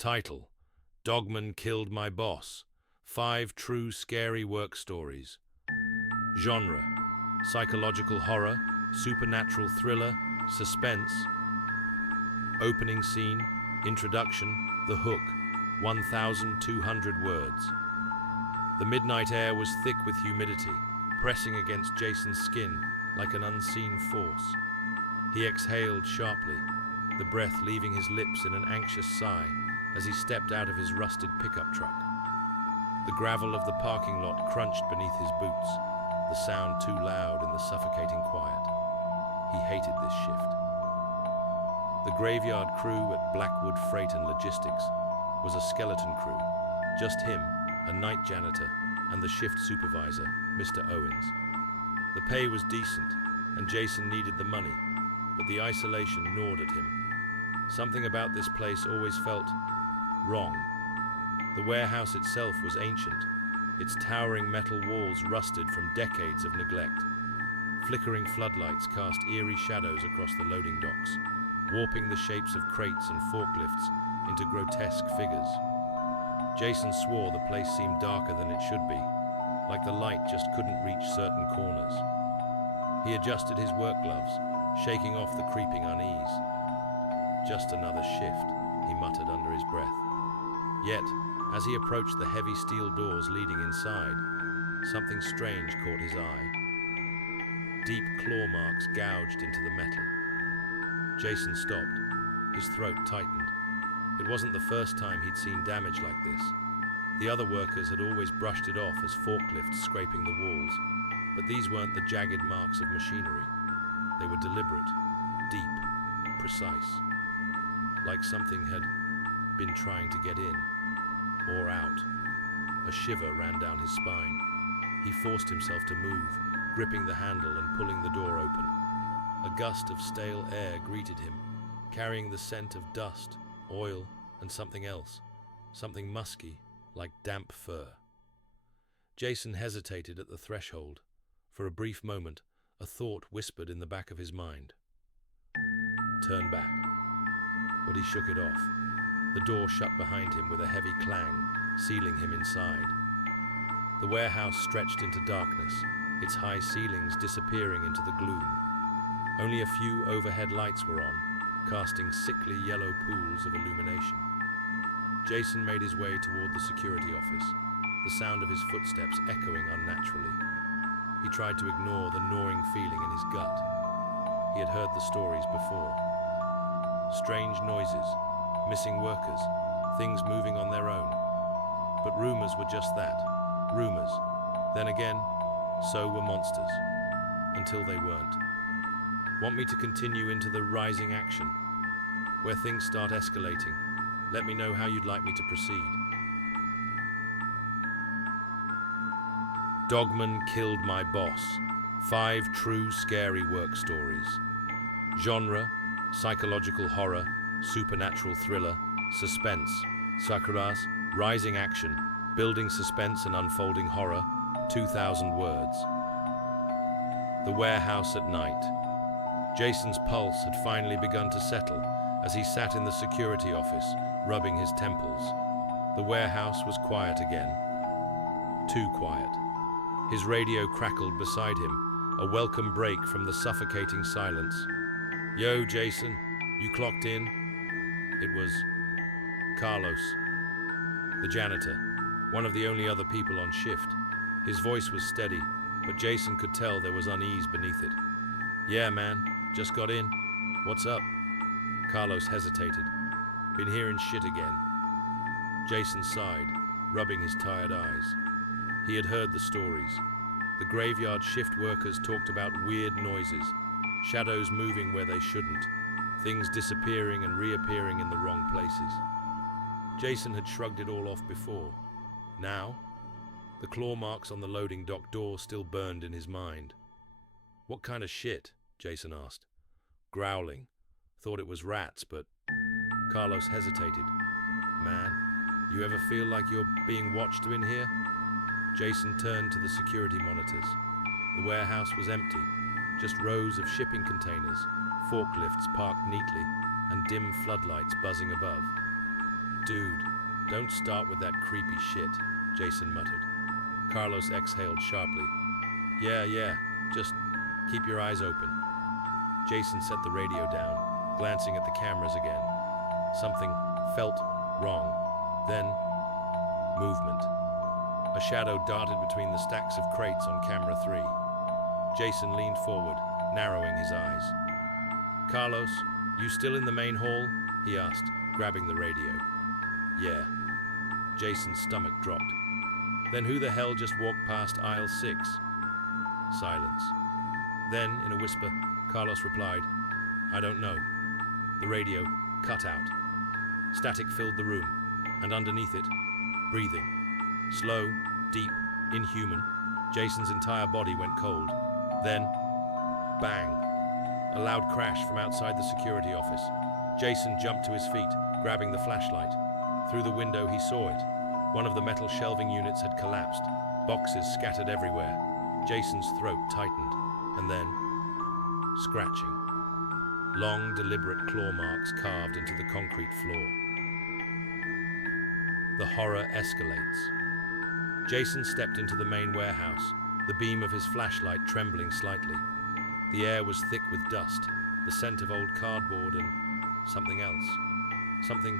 Title: Dogman Killed My Boss. 5 True Scary Work Stories. Genre: psychological horror, supernatural thriller, suspense. Opening scene, introduction, the hook, 1,200 words. The midnight air was thick with humidity, pressing against Jason's skin like an unseen force. He exhaled sharply, the breath leaving his lips in an anxious sigh as he stepped out of his rusted pickup truck. The gravel of the parking lot crunched beneath his boots, the sound too loud in the suffocating quiet. He hated this shift. The graveyard crew at Blackwood Freight and Logistics was a skeleton crew, just him, a night janitor, and the shift supervisor, Mr. Owens. The pay was decent, and Jason needed the money, but the isolation gnawed at him. Something about this place always felt wrong. The warehouse itself was ancient, its towering metal walls rusted from decades of neglect. Flickering floodlights cast eerie shadows across the loading docks, warping the shapes of crates and forklifts into grotesque figures. Jason swore the place seemed darker than it should be, like the light just couldn't reach certain corners. He adjusted his work gloves, shaking off the creeping unease. Just another shift, he muttered under his breath. Yet, as he approached the heavy steel doors leading inside, something strange caught his eye. Deep claw marks gouged into the metal. Jason stopped, his throat tightened. It wasn't the first time he'd seen damage like this. The other workers had always brushed it off as forklifts scraping the walls, but these weren't the jagged marks of machinery. They were deliberate, deep, precise, like something had been trying to get in, or out. A shiver ran down his spine. He forced himself to move, gripping the handle and pulling the door open. A gust of stale air greeted him, carrying the scent of dust, oil, and something else, something musky, like damp fur. Jason hesitated at the threshold. For a brief moment, a thought whispered in the back of his mind. Turn back. But he shook it off. The door shut behind him with a heavy clang, sealing him inside. The warehouse stretched into darkness, its high ceilings disappearing into the gloom. Only a few overhead lights were on, casting sickly yellow pools of illumination. Jason made his way toward the security office, the sound of his footsteps echoing unnaturally. He tried to ignore the gnawing feeling in his gut. He had heard the stories before. Strange noises, missing workers, things moving on their own. But rumors were just that, rumors. Then again, so were monsters. Until they weren't. Want me to continue into the rising action? Where things start escalating, let me know how you'd like me to proceed. Dogman Killed My Boss. 5 True Scary Work Stories. Genre: psychological horror, supernatural thriller, suspense. Sakuras, rising action, building suspense and unfolding horror, 2,000 words. The warehouse at night. Jason's pulse had finally begun to settle as he sat in the security office, rubbing his temples. The warehouse was quiet again. Too quiet. His radio crackled beside him, a welcome break from the suffocating silence. Yo, Jason, you clocked in? It was Carlos, the janitor, one of the only other people on shift. His voice was steady, but Jason could tell there was unease beneath it. Yeah, man, just got in. What's up? Carlos hesitated. Been hearing shit again. Jason sighed, rubbing his tired eyes. He had heard the stories. The graveyard shift workers talked about weird noises, shadows moving where they shouldn't, things disappearing and reappearing in the wrong places. Jason had shrugged it all off before. Now, the claw marks on the loading dock door still burned in his mind. What kind of shit? Jason asked. Growling. Thought it was rats, but... Carlos hesitated. Man, you ever feel like you're being watched in here? Jason turned to the security monitors. The warehouse was empty, just rows of shipping containers, forklifts parked neatly, and dim floodlights buzzing above. Dude, don't start with that creepy shit, Jason muttered. Carlos exhaled sharply. Yeah, just keep your eyes open. Jason set the radio down, glancing at the cameras again. Something felt wrong. Then, movement. A shadow darted between the stacks of crates on camera 3. Jason leaned forward, narrowing his eyes. Carlos, you still in the main hall? He asked, grabbing the radio. Yeah. Jason's stomach dropped. Then who the hell just walked past aisle 6? Silence. Then, in a whisper, Carlos replied, I don't know. The radio cut out. Static filled the room, and underneath it, breathing. Slow, deep, inhuman. Jason's entire body went cold. Then, bang. A loud crash from outside the security office. Jason jumped to his feet, grabbing the flashlight. Through the window, he saw it. One of the metal shelving units had collapsed. Boxes scattered everywhere. Jason's throat tightened, and then, scratching. Long, deliberate claw marks carved into the concrete floor. The horror escalates. Jason stepped into the main warehouse, the beam of his flashlight trembling slightly. The air was thick with dust, the scent of old cardboard and something else. Something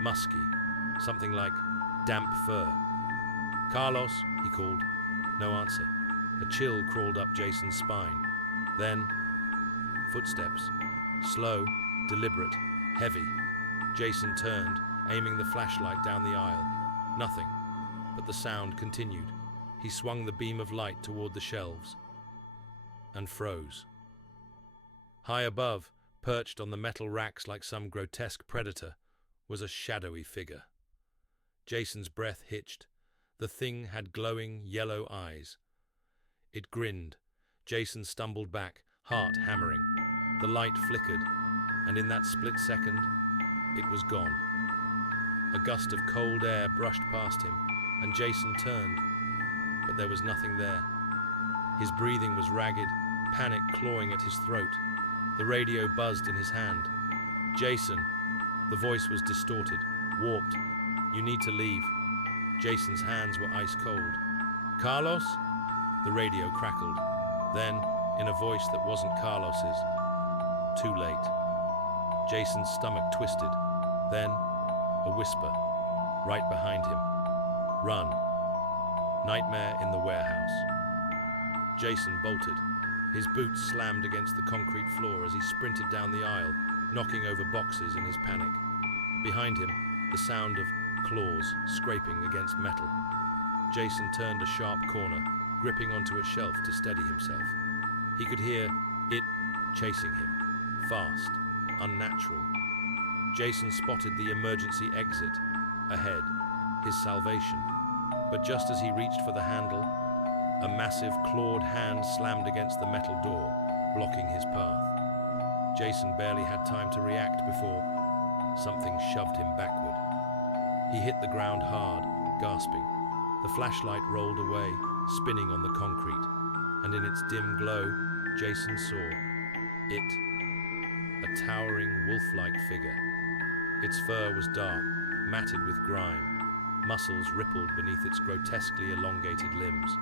musky, something like damp fur. Carlos, he called. No answer. A chill crawled up Jason's spine. Then, footsteps. Slow, deliberate, heavy. Jason turned, aiming the flashlight down the aisle. Nothing, but the sound continued. He swung the beam of light toward the shelves and froze. High above, perched on the metal racks like some grotesque predator, was a shadowy figure. Jason's breath hitched. The thing had glowing yellow eyes. It grinned. Jason stumbled back, heart hammering. The light flickered, and in that split second, it was gone. A gust of cold air brushed past him, and Jason turned, but there was nothing there. His breathing was ragged, panic clawing at his throat. The radio buzzed in his hand. Jason. The voice was distorted, warped. You need to leave. Jason's hands were ice cold. Carlos? The radio crackled. Then, in a voice that wasn't Carlos's, too late. Jason's stomach twisted. Then, a whisper, right behind him. Run. Nightmare in the warehouse. Jason bolted. His boots slammed against the concrete floor as he sprinted down the aisle, knocking over boxes in his panic. Behind him, the sound of claws scraping against metal. Jason turned a sharp corner, gripping onto a shelf to steady himself. He could hear it chasing him, fast, unnatural. Jason spotted the emergency exit, ahead, his salvation. But just as he reached for the handle, a massive clawed hand slammed against the metal door, blocking his path. Jason barely had time to react before something shoved him backward. He hit the ground hard, gasping. The flashlight rolled away, spinning on the concrete, and in its dim glow, Jason saw it, a towering wolf-like figure. Its fur was dark, matted with grime. Muscles rippled beneath its grotesquely elongated limbs.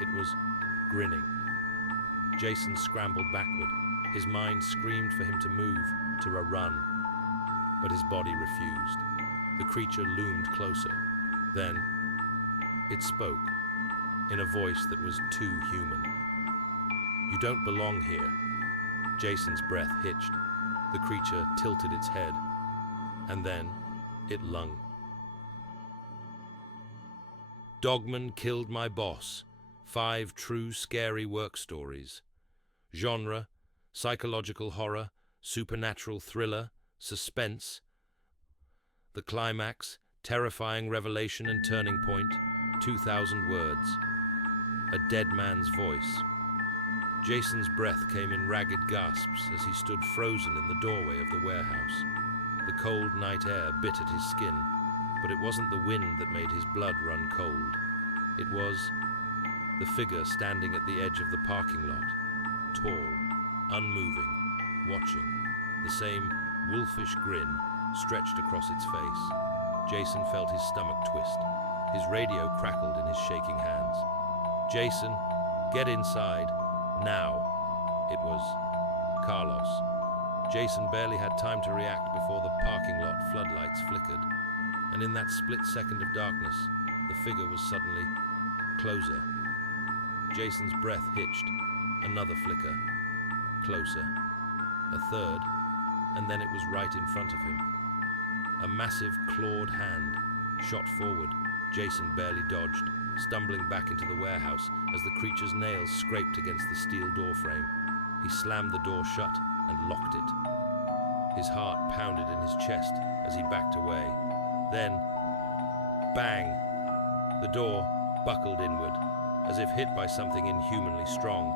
It was grinning. Jason scrambled backward. His mind screamed for him to move, to a run. But his body refused. The creature loomed closer. Then, it spoke, in a voice that was too human. You don't belong here. Jason's breath hitched. The creature tilted its head. And then, it lunged. Dogman killed my boss. 5 true scary work stories. Genre, psychological horror, supernatural thriller, suspense. The climax, terrifying revelation and turning point, 2,000 words. A dead man's voice. Jason's breath came in ragged gasps as he stood frozen in the doorway of the warehouse. The cold night air bit at his skin, but it wasn't the wind that made his blood run cold. It was the figure standing at the edge of the parking lot, tall, unmoving, watching, the same wolfish grin stretched across its face. Jason felt his stomach twist. His radio crackled in his shaking hands. Jason, get inside. Now. It was Carlos. Jason barely had time to react before the parking lot floodlights flickered. And in that split second of darkness, the figure was suddenly closer. Jason's breath hitched. Another flicker. Closer. A third, and then it was right in front of him. A massive clawed hand shot forward. Jason barely dodged, stumbling back into the warehouse as the creature's nails scraped against the steel doorframe. He slammed the door shut and locked it. His heart pounded in his chest as he backed away. Then, bang! The door buckled inward, as if hit by something inhumanly strong.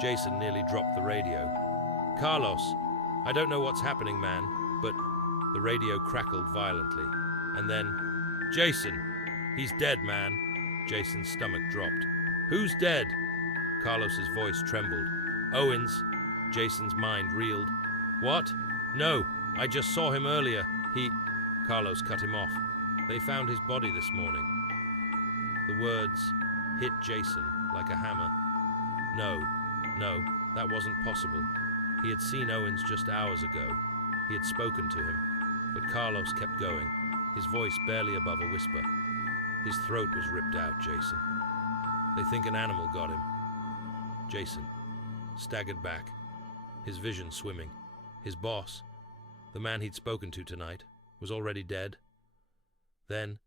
Jason nearly dropped the radio. Carlos, I don't know what's happening, man, but the radio crackled violently. And then, Jason, he's dead, man. Jason's stomach dropped. Who's dead? Carlos's voice trembled. Owens. Jason's mind reeled. What? No, I just saw him earlier. Carlos cut him off. They found his body this morning. The words hit Jason like a hammer. No, that wasn't possible. He had seen Owens just hours ago. He had spoken to him, but Carlos kept going, his voice barely above a whisper. His throat was ripped out, Jason. They think an animal got him. Jason staggered back, his vision swimming. His boss, the man he'd spoken to tonight, was already dead. Then,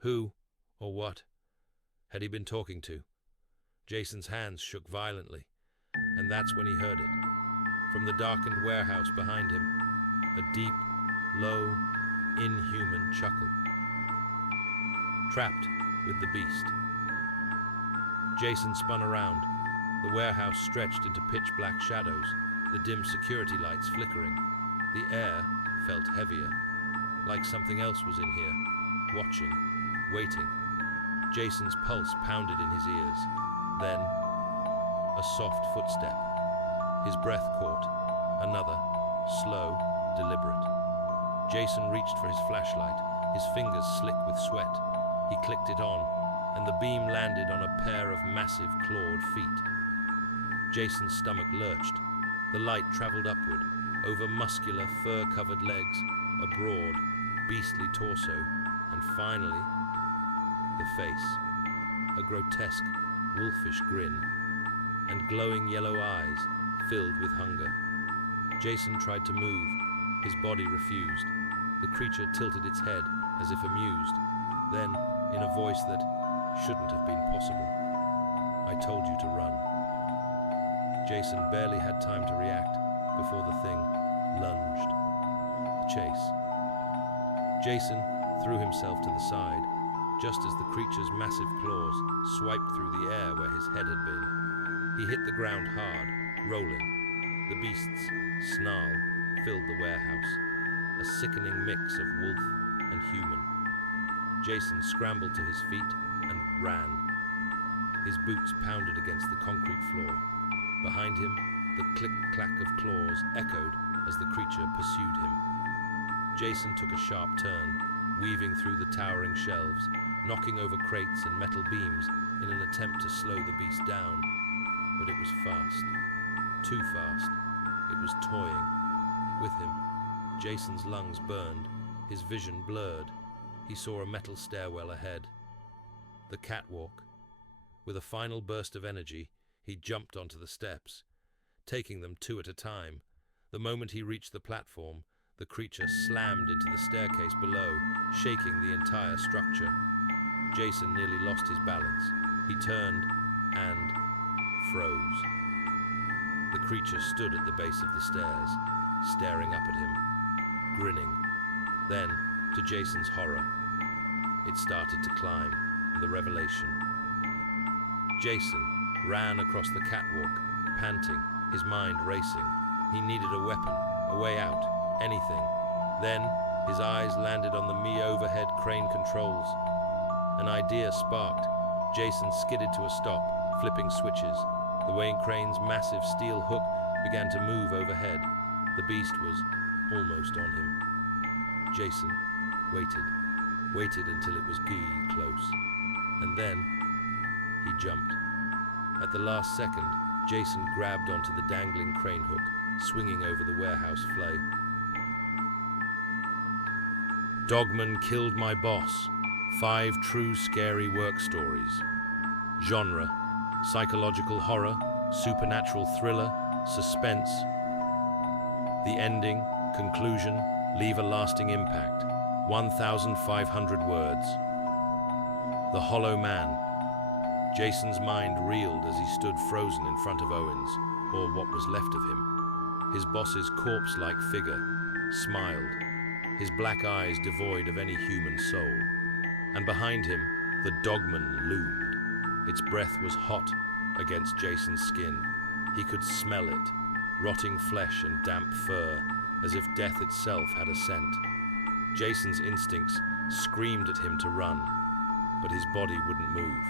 who, or what, had he been talking to? Jason's hands shook violently, and that's when he heard it. From the darkened warehouse behind him, a deep, low, inhuman chuckle. Trapped with the beast. Jason spun around. The warehouse stretched into pitch-black shadows, the dim security lights flickering. The air felt heavier, like something else was in here, watching, waiting. Jason's pulse pounded in his ears. Then, a soft footstep. His breath caught. Another, slow, deliberate. Jason reached for his flashlight, his fingers slick with sweat. He clicked it on, and the beam landed on a pair of massive clawed feet. Jason's stomach lurched. The light traveled upward, over muscular, fur-covered legs, a broad, beastly torso, and finally, the face. A grotesque, wolfish grin, and glowing yellow eyes filled with hunger. Jason tried to move. His body refused. The creature tilted its head, as if amused. Then, in a voice that shouldn't have been possible, I told you to run. Jason barely had time to react before the thing lunged. The chase. Jason threw himself to the side, just as the creature's massive claws swiped through the air where his head had been. He hit the ground hard, rolling. The beast's snarl filled the warehouse, a sickening mix of wolf and human. Jason scrambled to his feet and ran. His boots pounded against the concrete floor. Behind him, the click-clack of claws echoed as the creature pursued him. Jason took a sharp turn, weaving through the towering shelves, knocking over crates and metal beams in an attempt to slow the beast down. But it was fast. Too fast. It was toying with him. Jason's lungs burned, his vision blurred. He saw a metal stairwell ahead. The catwalk. With a final burst of energy, he jumped onto the steps, taking them two at a time. The moment he reached the platform, the creature slammed into the staircase below, shaking the entire structure. Jason nearly lost his balance. He turned and froze. The creature stood at the base of the stairs, staring up at him, grinning. Then, to Jason's horror, it started to climb, the revelation. Jason ran across the catwalk, panting, his mind racing. He needed a weapon, a way out, anything. Then, his eyes landed on the overhead crane controls. An idea sparked. Jason skidded to a stop, flipping switches. The weighing crane's massive steel hook began to move overhead. The beast was almost on him. Jason waited. waited until it was close, and then he jumped. At the last second, Jason grabbed onto the dangling crane hook, swinging over the warehouse flay. Dogman killed my boss. 5 true scary work stories. Genre: psychological horror, supernatural thriller, suspense. The ending, conclusion, leave a lasting impact. 1,500 words. The Hollow Man. Jason's mind reeled as he stood frozen in front of Owens, or what was left of him. His boss's corpse-like figure smiled, his black eyes devoid of any human soul. And behind him, the Dogman loomed. Its breath was hot against Jason's skin. He could smell it, rotting flesh and damp fur, as if death itself had a scent. Jason's instincts screamed at him to run, but his body wouldn't move.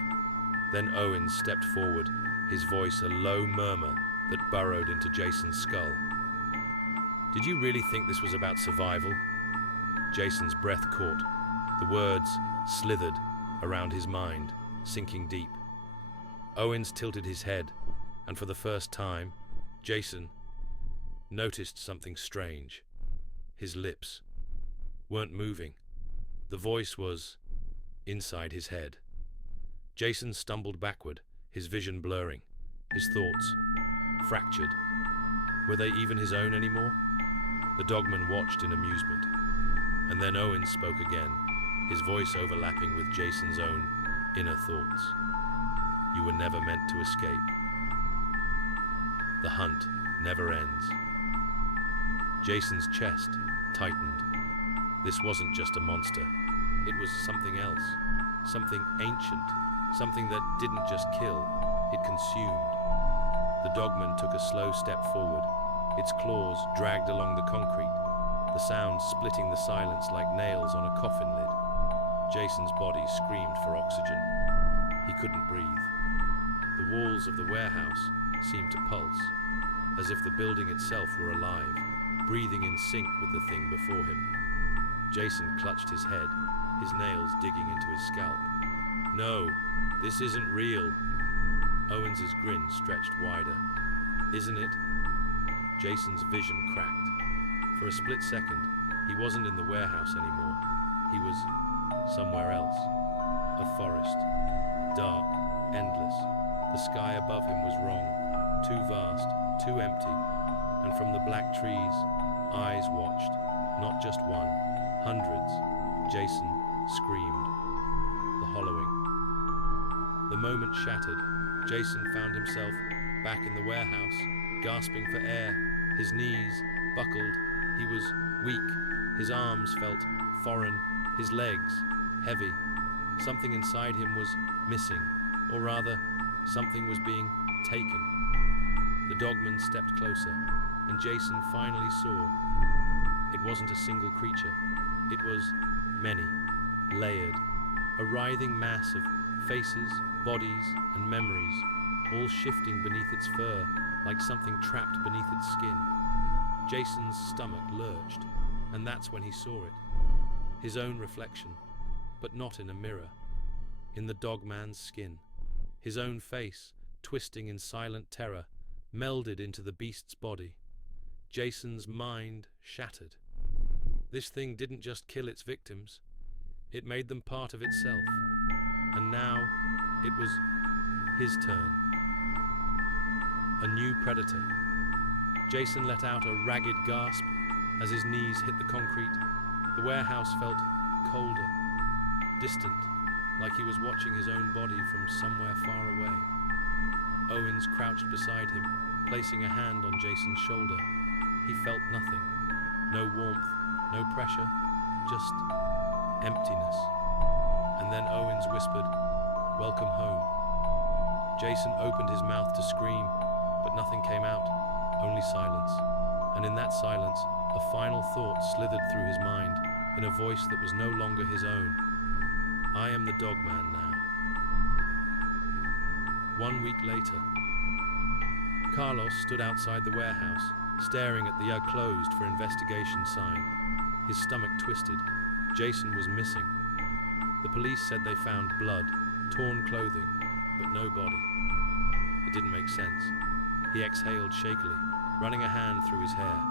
Then Owens stepped forward, his voice a low murmur that burrowed into Jason's skull. "Did you really think this was about survival?" Jason's breath caught. The words slithered around his mind, sinking deep. Owens tilted his head, and for the first time, Jason noticed something strange. His lips weren't moving. The voice was inside his head. Jason stumbled backward, his vision blurring, his thoughts fractured. Were they even his own anymore? The Dogman watched in amusement, and then Owens spoke again, his voice overlapping with Jason's own inner thoughts. "You were never meant to escape. The hunt never ends." Jason's chest tightened. This wasn't just a monster. It was something else, something ancient, something that didn't just kill, it consumed. The Dogman took a slow step forward, its claws dragged along the concrete, the sound splitting the silence like nails on a coffin lid. Jason's body screamed for oxygen. He couldn't breathe. The walls of the warehouse seemed to pulse, as if the building itself were alive, breathing in sync with the thing before him. Jason clutched his head, his nails digging into his scalp. "No, this isn't real." Owens's grin stretched wider. "Isn't it?" Jason's vision cracked. For a split second, he wasn't in the warehouse anymore. He was somewhere else. A forest. Dark, endless. The sky above him was wrong. Too vast, too empty. And from the black trees, eyes watched. Not just one. Hundreds. Jason screamed. The hollowing. The moment shattered, Jason found himself back in the warehouse, gasping for air. His knees buckled. He was weak. His arms felt foreign. His legs heavy. Something inside him was missing, or rather, something was being taken. The Dogman stepped closer, and Jason finally saw. It wasn't a single creature. It was many, layered, a writhing mass of faces, bodies, and memories, all shifting beneath its fur like something trapped beneath its skin. Jason's stomach lurched, and that's when he saw it. His own reflection, but not in a mirror. In the Dogman's skin. His own face, twisting in silent terror, melded into the beast's body. Jason's mind shattered. This thing didn't just kill its victims, it made them part of itself. And now, it was his turn. A new predator. Jason let out a ragged gasp as his knees hit the concrete. The warehouse felt colder, distant, like he was watching his own body from somewhere far away. Owens crouched beside him, placing a hand on Jason's shoulder. He felt nothing. No warmth, no pressure, just emptiness. And then Owens whispered, "Welcome home." Jason opened his mouth to scream, but nothing came out, only silence. And in that silence, a final thought slithered through his mind, in a voice that was no longer his own. "I am the Dogman now." 1 week later, Carlos stood outside the warehouse, staring at the "closed for investigation" sign. His stomach twisted. Jason was missing. The police said they found blood, torn clothing, but no body. It didn't make sense. He exhaled shakily, running a hand through his hair.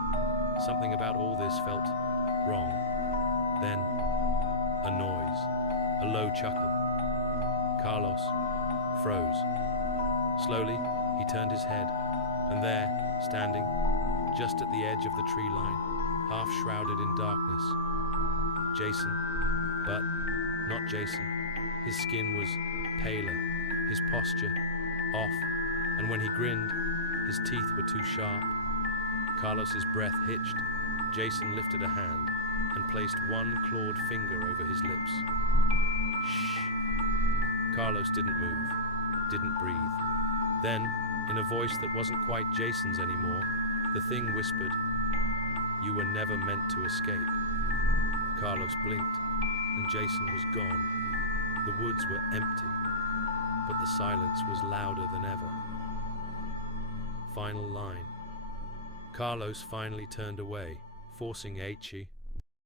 Something about all this felt wrong. Then, a noise, a low chuckle. Carlos froze. Slowly, he turned his head, and there, standing, just at the edge of the tree line, half shrouded in darkness, Jason, but not Jason. His skin was paler, his posture off, and when he grinned, his teeth were too sharp. Carlos's breath hitched. Jason lifted a hand and placed one clawed finger over his lips. Shh. Carlos didn't move, didn't breathe. Then, in a voice that wasn't quite Jason's anymore, the thing whispered, "You were never meant to escape." Carlos blinked, and Jason was gone. The woods were empty, but the silence was louder than ever. Final line. Carlos finally turned away, forcing Aichi